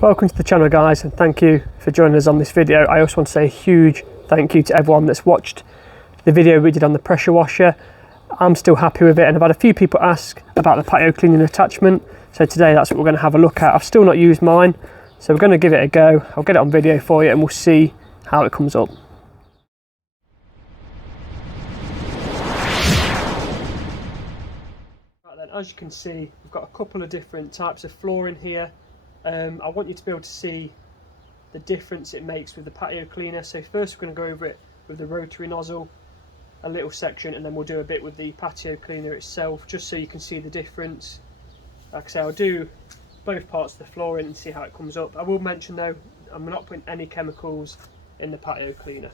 Welcome to the channel guys, and thank you for joining us on this video. I also want to say a huge thank you to everyone that's watched the video we did on the pressure washer. I'm still happy with it, and I've had a few people ask about the patio cleaning attachment, so today that's what we're going to have a look at. I've still not used mine, so we're going to give it a go. I'll get it on video for you and we'll see how it comes up. Right then, as you can see, we've got a couple of different types of flooring here. I want you to be able to see the difference it makes with the patio cleaner. So first we're going to go over it with the rotary nozzle, a little section, and then we'll do a bit with the patio cleaner itself, just so you can see the difference. Like I say, I'll do both parts of the flooring and see how it comes up. I will mention though, I'm not putting any chemicals in the patio cleaner.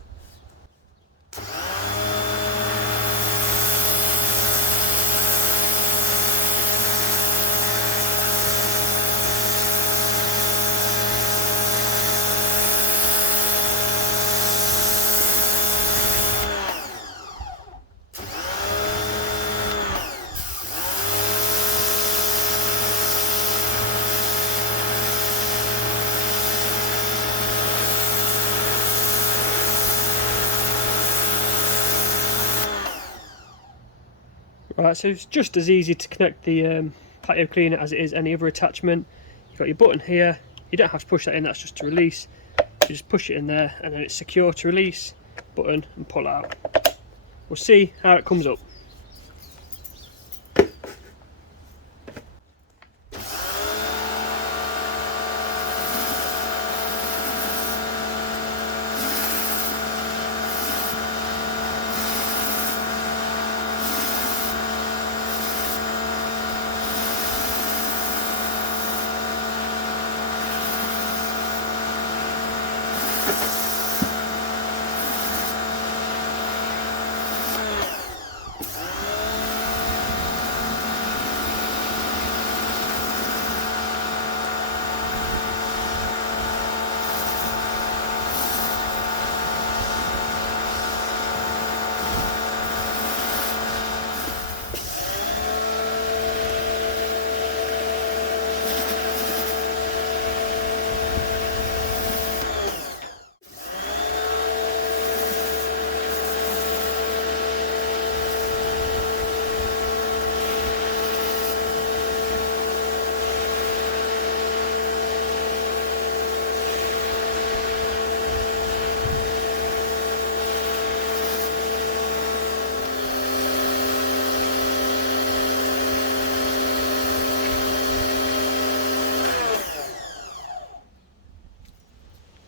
Right, so it's just as easy to connect the patio cleaner as it is any other attachment. You've got your button here, you don't have to push that in, that's just to release. You just push it in there and then it's secure to release, button, and pull out. We'll see how it comes up.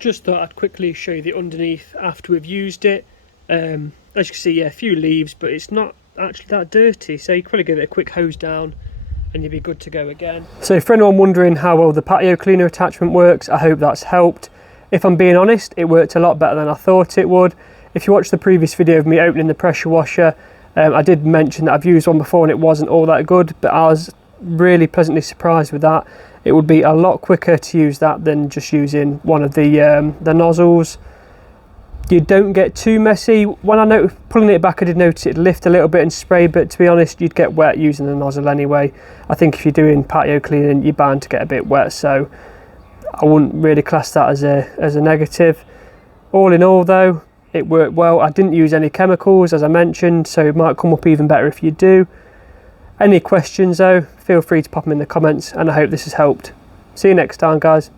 Just thought I'd quickly show you the underneath after we've used it. As you can see, yeah, a few leaves, but it's not actually that dirty, so you can probably give it a quick hose down and you'll be good to go again. So for anyone wondering how well the patio cleaner attachment works, I hope that's helped. If I'm being honest, it worked a lot better than I thought it would. If you watched the previous video of me opening the pressure washer, I did mention that I've used one before and it wasn't all that good, but I was really pleasantly surprised with that. It would be a lot quicker to use that than just using one of the nozzles. You don't get too messy. When I pulling it back, I did notice it lift a little bit and spray, but to be honest, you'd get wet using the nozzle anyway. I think if you're doing patio cleaning, you're bound to get a bit wet, so I wouldn't really class that as a negative. All in all though, it worked well. I didn't use any chemicals, as I mentioned, so it might come up even better if you do. Any questions though, feel free to pop them in the comments, and I hope this has helped. See you next time guys.